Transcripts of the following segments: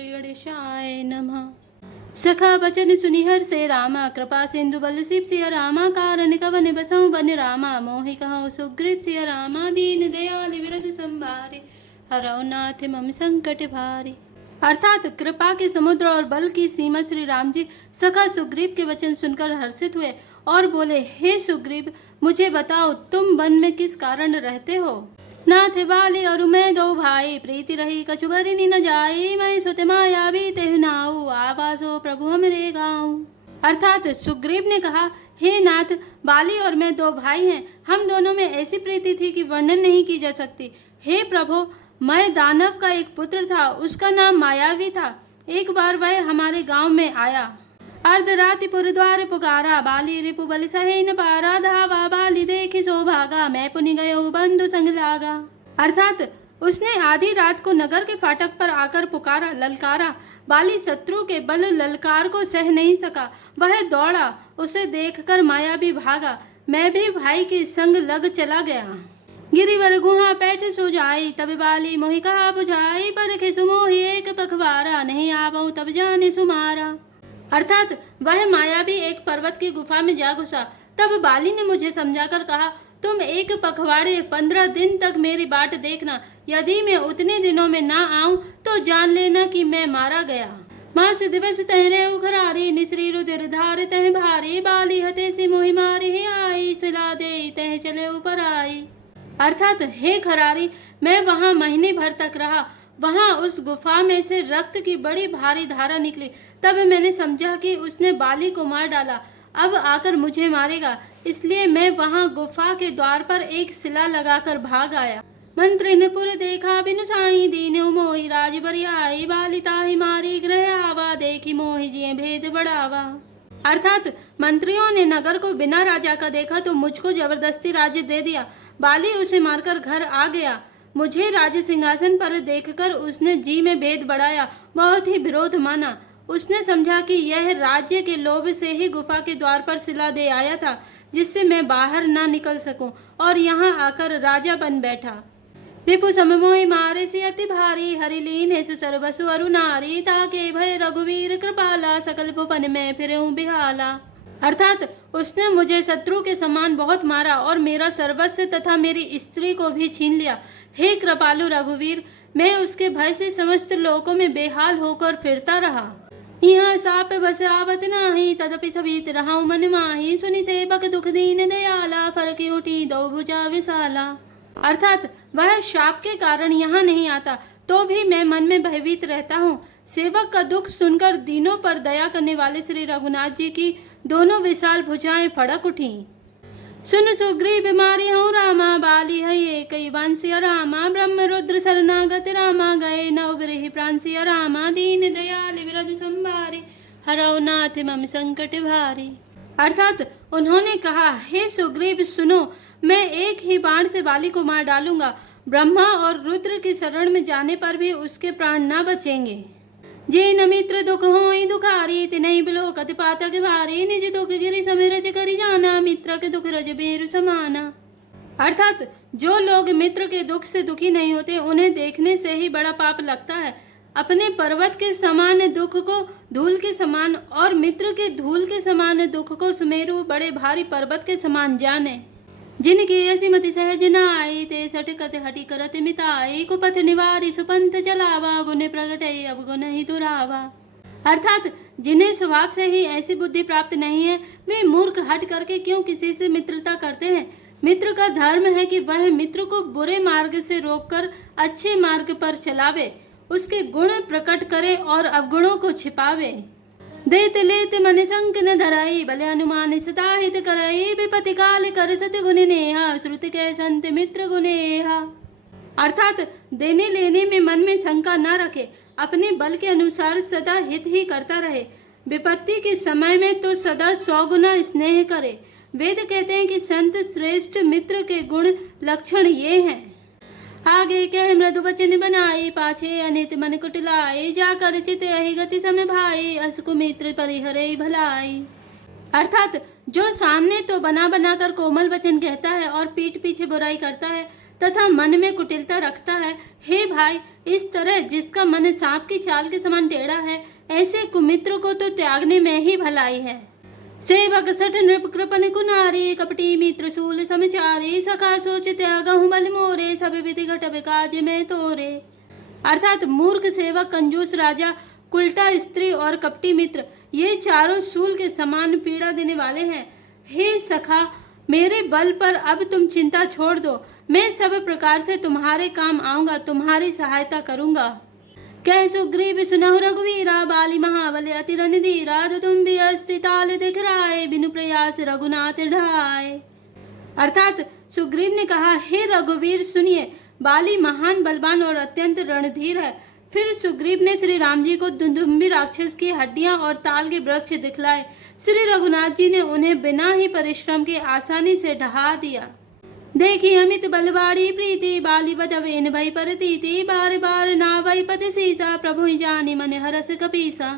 श्री गणेशाय नमः। सखा बचन सुनिहर से रामा, कृपा सिंधु बल सिप सिया रामा, कारण कवन बसहु बन रामा, मोहि कहु सुग्रीव सिया रामा, दीन दयाल विरद संभारे, हरौ नाथ मम संकट भारे। अर्थात कृपा के समुद्र और बल की सीमा श्री राम जी सखा सुग्रीव के वचन सुनकर हर्षित हुए और बोले, हे सुग्रीव, मुझे बताओ तुम वन में किस कारण रहते हो। नाथ बाली और मैं दो भाई, प्रीति रही कछु भरी न जाई, मैं सुत माया भी तेहु नाऊ, आवासो प्रभु हमरे गाँव। अर्थात सुग्रीव ने कहा, हे नाथ, बाली और मैं दो भाई हैं, हम दोनों में ऐसी प्रीति थी कि वर्णन नहीं की जा सकती। हे प्रभु, मैं दानव का एक पुत्र था, उसका नाम मायावी था। एक बार वह हमारे गांव में आया, अर्धराति पुरद्वार पुकारा, बाली रिपु बल सहे न पारा, धावा बाली देखी सो भागा, मैं पुनि गयो बंधु संग लागा। अर्थात उसने आधी रात को नगर के फाटक पर आकर पुकारा, ललकारा। बाली शत्रु के बल ललकार को सह नहीं सका, वह दौड़ा, उसे देखकर मायावी भागा। मैं भी भाई के संग लग चला गया। गिरिवर गुहा पैठ सो जाई, तब बाली मोहि कहा बुझाई, परखे सुमोहि एक पखवारा, नहीं आवऊं तब जाने सुमारा। अर्थात वह मायावी एक पर्वत की गुफा में जा घुसा। तब बाली ने मुझे समझाकर कहा, तुम एक पखवाड़े 15 दिन तक मेरी बाट देखना, यदि मैं उतने दिनों में ना आऊं तो जान लेना कि मैं मारा गया। मास दिवस तहरे उखरारी, निसरी रुधिर धार तह भारी, बाली हते से मोहि मारी, आई सिला दे तह चले ऊपर आई। अर्थात हे खरारी, मैं वहां महीने भर तक रहा। वहां उस गुफा में से रक्त की बड़ी भारी धारा निकली। तब मैंने समझा कि उसने बाली को मार डाला, अब आकर मुझे मारेगा, इसलिए मैं वहां गुफा के द्वार पर एक शिला लगाकर भाग आया। मंत्री ने पुर देखा बिनु साई, दीन मोहि राज बरियाई, बाली ताहि मारी ग्रह आवा, देखी मोहि जिये भेद बढ़ावा। अर्थात मंत्रियों ने नगर को बिना राजा का देखा तो मुझको जबरदस्ती राज्य दे दिया। बाली उसे मारकर घर आ गया। मुझे राज सिंहासन पर देखकर उसने जी में भेद बढ़ाया, बहुत ही विरोध माना। उसने समझा कि यह राज्य के लोभ से ही गुफा के द्वार पर शिला दे आया था, जिससे मैं बाहर ना निकल सकूं, और यहाँ आकर राजा बन बैठा। रिपु सममोहि मारे से अति भारी, हरिलीन है सुसर बसु अरु नारी, ताके भय रघुवीर कृपाला, सकल भुवन में फिरऊं बिहाला। अर्थात उसने मुझे शत्रु के समान बहुत मारा और मेरा सर्वस्व तथा मेरी स्त्री को भी छीन लिया। हे कृपालु रघुवीर, मैं उसके भय से समस्त लोकों में बेहाल होकर फिरता रहा। यहाँ साप बस आवत नाही, तदपि सभीत रहाउ मन माही, सुनि सेवक दुख दीन दयाला, फरक उठी दो भुजा विशाला। अर्थात वह शाप के कारण यहाँ नहीं आता, तो भी मैं मन में भयभीत रहता हूँ। सेवक का दुख सुनकर दीनों पर दया करने वाले श्री रघुनाथ जी की दोनों विशाल भुजाएं फड़क उठी। सुन सुग्रीव मारी हूँ रामा, बाली है ये कई वांसिया रामा, ब्रह्म रुद्र शरणागत रामा, गए नव बिरहि प्रांसिया रामा, दीन दयाल विरज संभारे, हरौ नाथ मम संकट भारी। अर्थात उन्होंने कहा, हे सुग्रीव सुनो, मैं एक ही बाण से बाली को मार डालूंगा। ब्रह्मा और रुद्र की शरण में जाने पर भी उसके प्राण न बचेंगे। जे न मित्र दुख होई दुखारी, तिनहि बिलोकत पातक भारी, निज दुख गिरि समिरज करि जाना, मित्र के दुख रज बेरु समाना। अर्थात जो लोग मित्र के दुख से दुखी नहीं होते, उन्हें देखने से ही बड़ा पाप लगता है। अपने पर्वत के समान दुख को धूल के समान और मित्र के धूल के समान दुख को सुमेरु बड़े भारी पर्वत के समान जाने। जिनकी ऐसी मति सहज न आई, ते सटकत हटि करत मिताई, कुपथ निवारी सुपंथ चलावा, गुण प्रगटे अब गुण ही दुरावा। अर्थात जिन्हें स्वभाव से ही ऐसी बुद्धि प्राप्त नहीं है, वे मूर्ख हट करके क्यों किसी से मित्रता करते हैं। मित्र का धर्म है कि वह मित्र को बुरे मार्ग से रोककर अच्छे मार्ग पर चलावे, उसके गुण प्रकट करे और अवगुणों को छिपावे। देत लेत मन संक न धराई, बल अनुमान सदा हित कराई, विपति काल कर सत गुण नेहा, श्रुति के संत मित्र गुनेहा। अर्थात देने लेने में मन में शंका न रखे, अपने बल के अनुसार सदा हित ही करता रहे। विपत्ति के समय में तो सदा 100 गुना स्नेह करे। वेद कहते हैं कि संत श्रेष्ठ मित्र के गुण लक्षण ये हैं। आगे कह मृदु वचन बनाई, पाछे अनित मन कुटिलाई, जाकर चित अहि गति सम भाई, असकु मित्र परिहरे भलाई। अर्थात जो सामने तो बना बनाकर कोमल वचन कहता है और पीठ पीछे बुराई करता है, तथा मन में कुटिलता रखता है, हे भाई, इस तरह जिसका मन सांप की चाल के समान टेढ़ा है, ऐसे कुमित्र को तो त्यागने में ही भलाई है। सेवक सठ नृप कृपन कुनारी, कपटी मित्र शूल समचारी, सखा सोच त्यागहु बल मोरे, सब विधि घटब काज में तोरे। अर्थात मूर्ख सेवक, कंजूस राजा, उल्टा स्त्री और कपटी मित्र, ये चारों शूल के समान पीड़ा देने वाले हैं। हे सखा, मेरे बल पर अब तुम चिंता छोड़ दो, मैं सब प्रकार से तुम्हारे काम आऊंगा, तुम्हारी सहायता करूंगा। कह सुग्रीव सुनहु रघुवीरा, बाली महाबल अति रणधीरा, तुम भी अस्ति ताल दिख राय, बिनु प्रयास रघुनाथ ढाए। अर्थात सुग्रीव ने कहा, हे रघुवीर सुनिए, बाली महान बलवान और अत्यंत रणधीर है। फिर सुग्रीव ने श्री राम जी को दुंदुम्बी राक्षस की हड्डियां और ताल के वृक्ष दिखलाए। श्री रघुनाथ जी ने उन्हें बिना ही परिश्रम के आसानी से ढहा दिया। देखी अमित बलवाड़ी प्रीति, बाली बदवेन भई परतीति, बार बार ना भई पद सीसा, प्रभु जानी मन हरस कपीसा।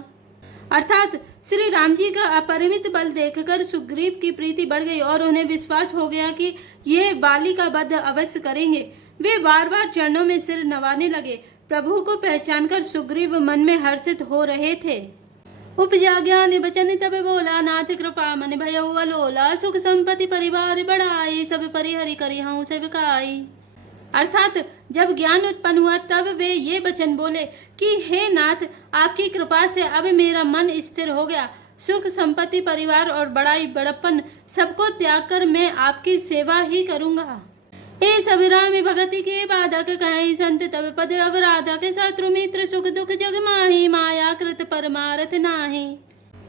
अर्थात श्री राम जी का अपरिमित बल देखकर सुग्रीव की प्रीति बढ़ गई और उन्हें विश्वास हो गया कि ये बाली का वध अवश्य करेंगे। वे बार बार चरणों में सिर नवाने लगे। प्रभु को पहचानकर सुग्रीव मन में हर्षित हो रहे थे। उपजा ज्ञान बचन तब बोला, नाथ कृपा मन भयउ अलोला, सुख संपत्ति परिवार बढ़ाई, सब परिहरि करिहउँ सेवकाई। अर्थात जब ज्ञान उत्पन्न हुआ तब वे ये वचन बोले कि हे नाथ, आपकी कृपा से अब मेरा मन स्थिर हो गया। सुख संपत्ति परिवार और बड़ाई बड़प्पन सबको त्याग कर मैं आपकी सेवा ही करूँगा। ए सब राम भगति के बाधक कहीं संत तब पद अवराधक, शत्रु मित्र सुख दुख जग माही, माया कृत परमारथ नाही।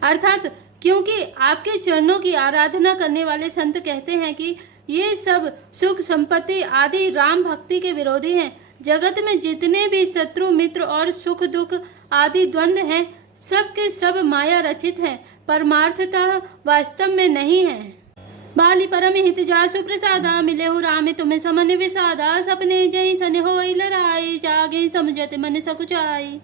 अर्थात क्योंकि आपके चरणों की आराधना करने वाले संत कहते हैं कि ये सब सुख संपत्ति आदि राम भक्ति के विरोधी हैं। जगत में जितने भी शत्रु मित्र और सुख दुख आदि द्वंद्व हैं, सब के सब माया रचित हैं, परमार्थतः वास्तव में नहीं है। बाली परम हित जासु प्रसादा, मिलेहु राम तुम्हें समन विसादा, सपने जय सन होई लड़ाई, जागे समझत मन सकुचाई।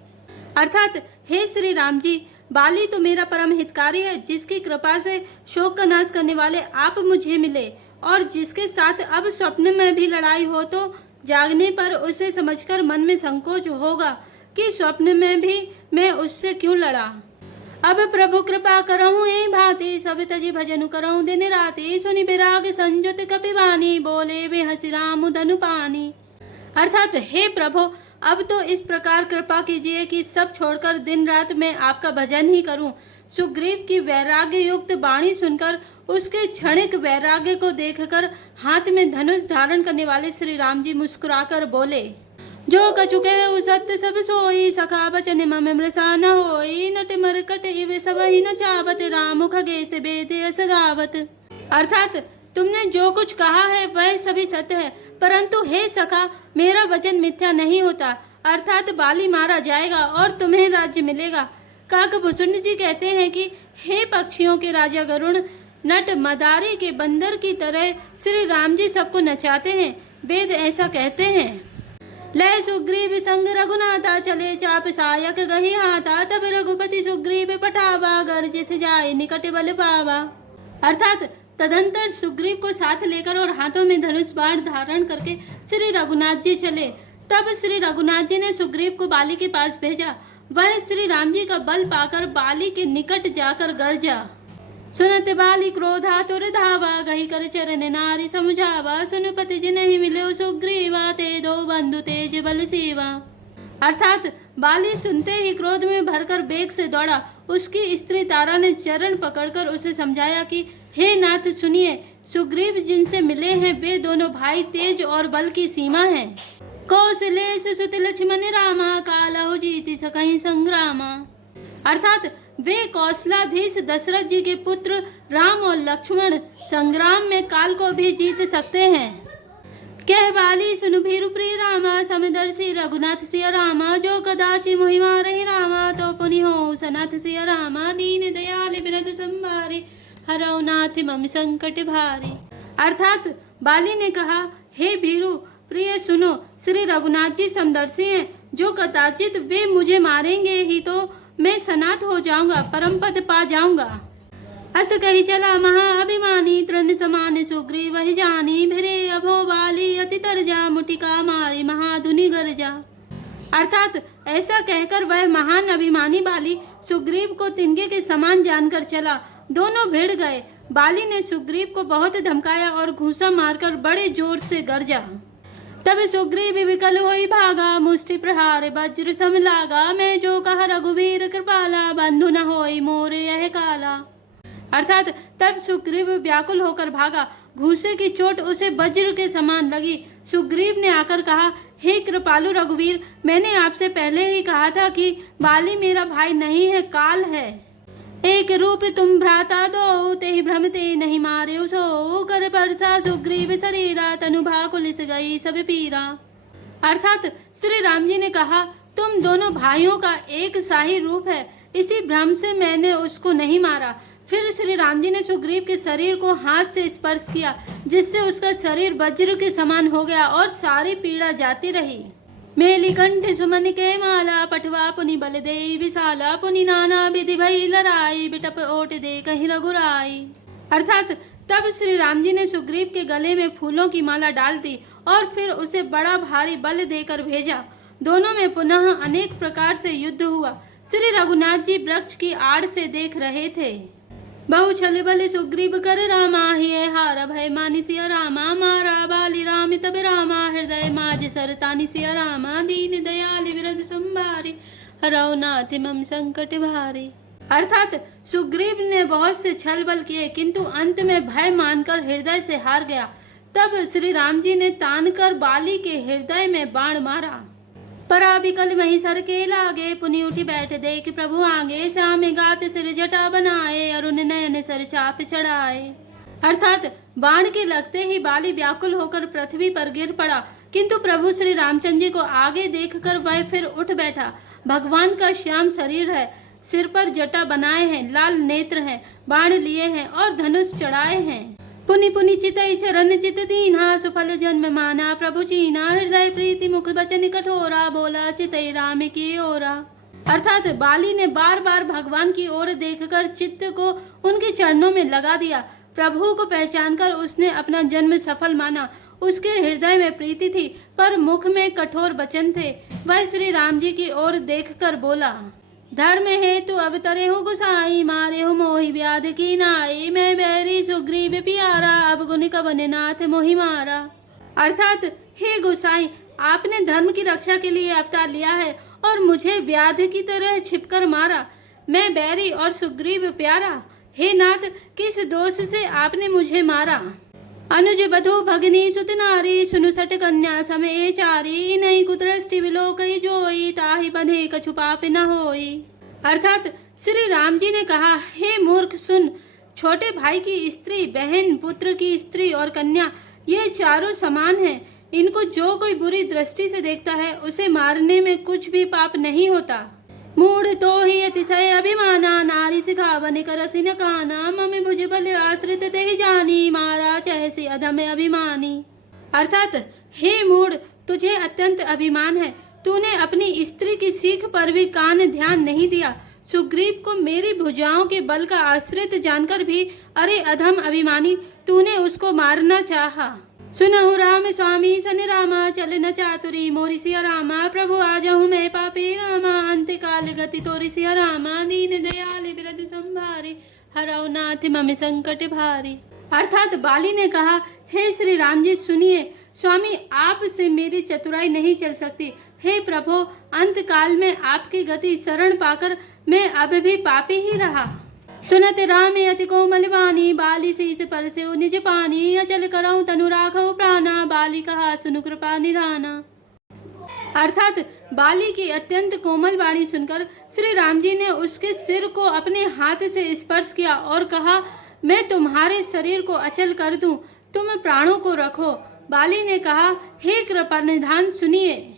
अर्थात हे श्री राम जी, बाली तो मेरा परम हितकारी है, जिसकी कृपा से शोक का नाश करने वाले आप मुझे मिले, और जिसके साथ अब स्वप्न में भी लड़ाई हो तो जागने पर उसे समझकर मन में संकोच होगा कि स्वप्न में भी मैं उससे क्यों लड़ा। अब प्रभु कृपा करहूँ ए भांति, सब तजी भजन करहूँ दिन राति, सुनि विराग संजुत कपिवानी, बोले वे हंसी राम धनु पानी। अर्थात हे प्रभु, अब तो इस प्रकार कृपा कीजिए कि सब छोड़कर दिन रात मैं आपका भजन ही करूं। सुग्रीव की वैराग्य युक्त वाणी सुनकर, उसके क्षणिक वैराग्य को देखकर हाथ में धनुष धारण करने वाले श्री राम जी मुस्कुराकर बोले, जो कछु कहे सत्य सब सोई, सखा बचन मम मृषा न होई, नट मरकट इव सबहि न चावत, राम खगेश वेद यस गावत। अर्थात तुमने जो कुछ कहा है वह सभी सत्य है, परंतु हे सखा, मेरा वचन मिथ्या नहीं होता। अर्थात बाली मारा जाएगा और तुम्हें राज्य मिलेगा। काकभूषण जी कहते हैं कि हे पक्षियों के राजा गरुण, नट मदारी के बंदर की तरह श्री राम जी सबको नचाते हैं। वेद ऐसा कहते हैं, लय सुग्रीव संग रघुनाथा, चले चाप सायक गही हाथा, तब रघुपति सुग्रीव पठावा, गर्ज से जाए निकट बल पावा। अर्थात तदंतर सुग्रीव को साथ लेकर और हाथों में धनुष बाण धारण करके श्री रघुनाथ जी चले। तब श्री रघुनाथ जी ने सुग्रीव को बाली के पास भेजा। वह श्री राम जी का बल पाकर बाली के निकट जाकर गरजा। सुनत बाली क्रोधा तुर धावा, गही कर चरण नारी समझावा, सुनपति जी नहीं मिले सुग्रीवा, ते दो बंधु तेज बल सेवा। अर्थात बाली सुनते ही क्रोध में भरकर बेग से दौड़ा। उसकी स्त्री तारा ने चरण पकड़कर उसे समझाया कि हे नाथ सुनिए, सुग्रीव जिनसे मिले हैं वे दोनों भाई तेज और बल की सीमा हैं। कौशलेश सुत लक्ष्मण रामा, कालहु जीति सकहि संग्रामा। अर्थात वे कौशलाधीश दशरथ जी के पुत्र राम और लक्ष्मण संग्राम में काल को भी जीत सकते हैं। कह बाली सुनु भीरु प्रिय रामा, समदर्शी रघुनाथ सिया रामा, जो कदाचि मोहि मारहि रामा, तो पुनि हो सनाथ सिया रामा, दीन दयाल बिरधु संभारे, हरौ नाथ मम संकट भारी। अर्थात बाली ने कहा, हे भीरु प्रिय सुनो, श्री रघुनाथ जी समदर्शी हैं, जो कदाचित वे मुझे मारेंगे ही तो मैं सनाथ हो जाऊंगा, परम पद पा जाऊंगा। अस कही चला महाअभिमानी, तृण समान सुग्रीव वही जानी, भिरे अभो बाली अति तरजा, मुटिका मारी महाधुनि गरजा। अर्थात ऐसा कहकर वह महान अभिमानी बाली सुग्रीव को तिनके के समान जानकर चला। दोनों भिड़ गए। बाली ने सुग्रीव को बहुत धमकाया और घूंसा मारकर बड़े जोर से गरजा। तब सुग्रीव विकल होई भागा, मुष्टि प्रहार वज्र सम लागा, मैं जो कहा रघुवीर कृपाला, बंधु न होई मोर यह काला। अर्थात तब सुग्रीव व्याकुल होकर भागा। घूसे की चोट उसे वज्र के समान लगी। सुग्रीव ने आकर कहा, हे कृपालु रघुवीर, मैंने आपसे पहले ही कहा था कि बाली मेरा भाई नहीं है, काल है। एक रूप तुम भ्राता दो, ते भ्रम ते नहीं मारे सो, कर परसा सुग्रीव शरीरा, तनु भाकुलिस गई सब पीरा। अर्थात श्री राम जी ने कहा, तुम दोनों भाइयों का एक शाही रूप है, इसी भ्रम से मैंने उसको नहीं मारा। फिर श्री राम जी ने सुग्रीव के शरीर को हाथ से स्पर्श किया, जिससे उसका शरीर वज्र के समान हो गया और सारी पीड़ा जाती रही। मेली कंठ सुमन के माला, पटवा पुनि बल दे विशाला, पुनि नाना विधि भई लड़ाई, बिटप ओट दे कहीं रघुराई। अर्थात तब श्री राम जी ने सुग्रीव के गले में फूलों की माला डाल दी और फिर उसे बड़ा भारी बल देकर भेजा। दोनों में पुनः अनेक प्रकार से युद्ध हुआ। श्री रघुनाथ जी वृक्ष की आड़ से देख रहे थे। बहु छल बल सुग्रीव कर रामा, हिय हार भय मानि सिया रामा, मारा बाली राम तब रामा, हृदय माज सरतानि सिया रामा, दीन दयाल विरध संभारे, हरौ नाथ मम संकट भारे। अर्थात सुग्रीव ने बहुत से छल बल किए, किंतु अंत में भय मानकर हृदय से हार गया। तब श्री राम जी ने तान कर बाली के हृदय में बाण मारा। पराबिकल मही सर के लागे, पुनि उठी बैठ देख प्रभु आगे, श्याम गात सिर जटा बनाए, अरुण नयन सर चाप चढ़ाए। अर्थात बाण के लगते ही बाली व्याकुल होकर पृथ्वी पर गिर पड़ा, किंतु प्रभु श्री रामचंद्र जी को आगे देखकर वह फिर उठ बैठा। भगवान का श्याम शरीर है, सिर पर जटा बनाए हैं, लाल नेत्र हैं, बाण लिए हैं और धनुष चढ़ाए हैं। पुनि पुनि चितई चरण चित दीना, सुफल जन्म माना प्रभु चीना, हृदय प्रीति मुख बचन कठोरा, बोला चितई राम की ओरा। अर्थात बाली ने बार बार भगवान की ओर देखकर चित्त को उनके चरणों में लगा दिया। प्रभु को पहचानकर उसने अपना जन्म सफल माना। उसके हृदय में प्रीति थी पर मुख में कठोर वचन थे। वह श्री राम जी की ओर देखकर बोला, धर्म हेतु अवतरे हो गुसाई, मारे हो मोहि व्याध की नाई, मैं बैरी सुग्रीव प्यारा, अब गुण कवन नाथ मोहि मारा। अर्थात हे गुसाई, आपने धर्म की रक्षा के लिए अवतार लिया है और मुझे व्याध की तरह छिपकर मारा। मैं बैरी और सुग्रीव प्यारा, हे नाथ किस दोष से आपने मुझे मारा। अनुज बधु भगिनी सुत नारी, सुनु सट कन्या समय चारी, नहीं कुदृष्टि विलोकई जोई, ताहि बंधे कछु पाप न होई। अर्थात श्री राम जी ने कहा, हे मूर्ख सुन, छोटे भाई की स्त्री, बहन, पुत्र की स्त्री और कन्या, ये चारों समान हैं। इनको जो कोई बुरी दृष्टि से देखता है उसे मारने में कुछ भी पाप नहीं होता। मूढ़ तो ही अतिशय अभिमाना, नारी सिखावन करसि न काना, मम भुज बल आश्रित ते जानी, मारा चहसी अधम अभिमानी। अर्थात हे मूढ़, तुझे अत्यंत अभिमान है, तूने अपनी स्त्री की सीख पर भी कान ध्यान नहीं दिया। सुग्रीव को मेरी भुजाओं के बल का आश्रित जानकर भी, अरे अधम अभिमानी, तूने उसको मारना चाहा। सुनहु राम स्वामी सन रामा, चल न चातुरी मोरि सिया रामा, प्रभु आजहु मैं पापी रामा, अंत काल गति तोरि सिया रामा, दीन दयाल विरधु संभारे, हरौ नाथ मम संकट भारे। अर्थात बाली ने कहा, हे श्री राम जी सुनिए, स्वामी आप से मेरी चतुराई नहीं चल सकती। हे प्रभु, अंत काल में आपकी गति शरण पाकर मैं अब भी पापी ही रहा। सुनत राम अति कोमल वाणी, बाली शीस पर से निज पानी, अचल करऊं तनु राखो प्राणा, बाली कहा सुनु कृपा निधाना। अर्थात बाली की अत्यंत कोमल वाणी सुनकर श्री राम जी ने उसके सिर को अपने हाथ से स्पर्श किया और कहा, मैं तुम्हारे शरीर को अचल कर दूं, तुम प्राणों को रखो। बाली ने कहा, हे कृपा निधान सुनिए,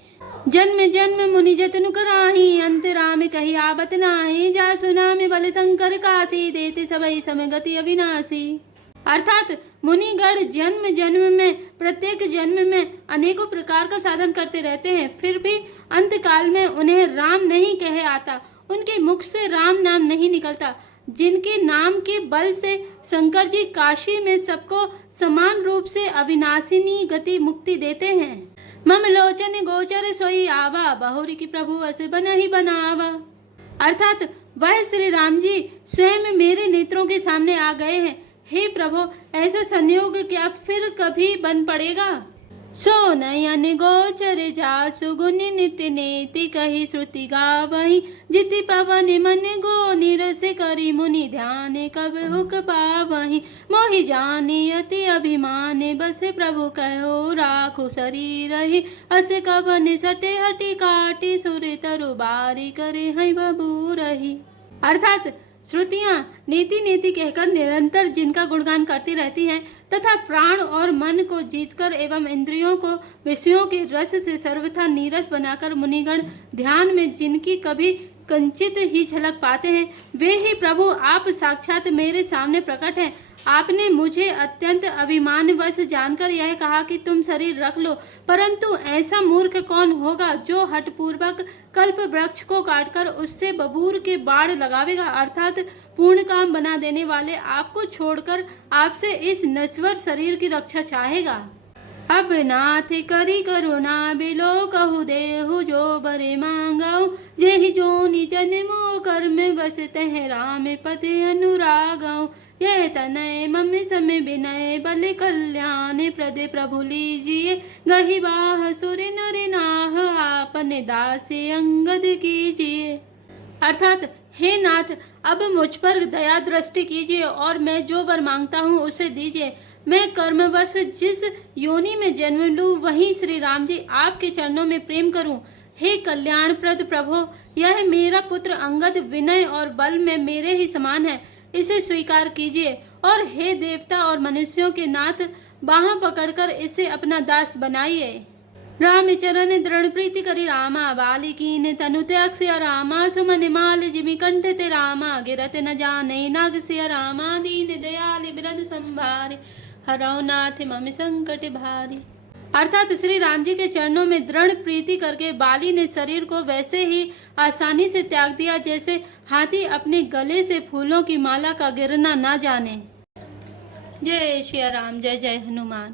जन्म जन्म मुनि जतनु कराही, अंत राम कही आबत नाही, जा सुना में बल शंकर काशी, देते सबई समगति अविनाशी। अर्थात मुनिगण जन्म जन्म में, प्रत्येक जन्म में अनेकों प्रकार का साधन करते रहते हैं, फिर भी अंत काल में उन्हें राम नहीं कहे आता, उनके मुख से राम नाम नहीं निकलता। जिनके नाम के बल से शंकर जी काशी में सबको समान रूप से अविनाशिनी गति मुक्ति देते हैं। मम लोचन गोचर सोई आवा, बहुरी की प्रभु अस बन ही बनावा। अर्थात वह श्री राम जी स्वयं मेरे नेत्रों के सामने आ गए हैं। हे प्रभु, ऐसा संयोग क्या फिर कभी बन पड़ेगा? सो नयन गोचर जासु गुण नित्य नेति, कही श्रुति गावही जिति पवन मन गो, निरस करी मुनि ध्यान कब हुक पावही। मोहि जाने अति अभिमान, बस प्रभु कहो राखु शरीर ही। अस कवन सटे हटि काटी, सुर तरु बारी करे हैं बबू रही। अर्थात श्रुतियाँ नीति नीति कहकर निरंतर जिनका गुणगान करती रहती हैं तथा प्राण और मन को जीतकर एवं इंद्रियों को विषयों के रस से सर्वथा नीरस बनाकर मुनिगण ध्यान में जिनकी कभी कंचित ही झलक पाते हैं, वे ही प्रभु आप साक्षात मेरे सामने प्रकट हैं। आपने मुझे अत्यंत अभिमानवश जानकर यह कहा कि तुम शरीर रख लो, परंतु ऐसा मूर्ख कौन होगा जो हठपूर्वक कल्प वृक्ष को काटकर उससे बबूर के बाढ़ लगावेगा। अर्थात पूर्ण काम बना देने वाले आपको छोड़कर आपसे इस नश्वर शरीर की रक्षा चाहेगा। अब नाथ करी करुणा बिलो, कहु देहु जो बरे मांगाऊ। जेहि जोनि जन्मो कर्म बस तह राम पति अनुरागाऊ। यह तनय मम समय विनय, बल कल्याण प्रद प्रभु लीजिए। गहि बाह सुर नर नाह, आपने दासे अंगद कीजिए। अर्थात हे नाथ, अब मुझ पर दया दृष्टि कीजिए और मैं जो वर मांगता हूँ उसे दीजिए। मैं कर्मवश जिस योनि में जन्म लूँ वहीं श्री राम जी आपके चरणों में प्रेम करूं। हे कल्याणप्रद प्रभु, यह मेरा पुत्र अंगद विनय और बल में मेरे ही समान है, इसे स्वीकार कीजिए। और हे देवता और मनुष्यों के नाथ, बाहों पकड़कर इसे अपना दास बनाइए। राम चरण दृढ़ प्रीति करी रामा, बालिकीन तनु त्याग सिया रामा। सुमन माल जिमि कंठ ते रामा, गिरत न जाने नाग सिया रामा। दीन दयाल बिरधु संभारे, हरौ नाथ मम संकट भारी। अर्थात श्री राम जी के चरणों में दृढ़ प्रीति करके बाली ने शरीर को वैसे ही आसानी से त्याग दिया जैसे हाथी अपने गले से फूलों की माला का गिरना ना जाने। जय श्री राम, जय जय हनुमान।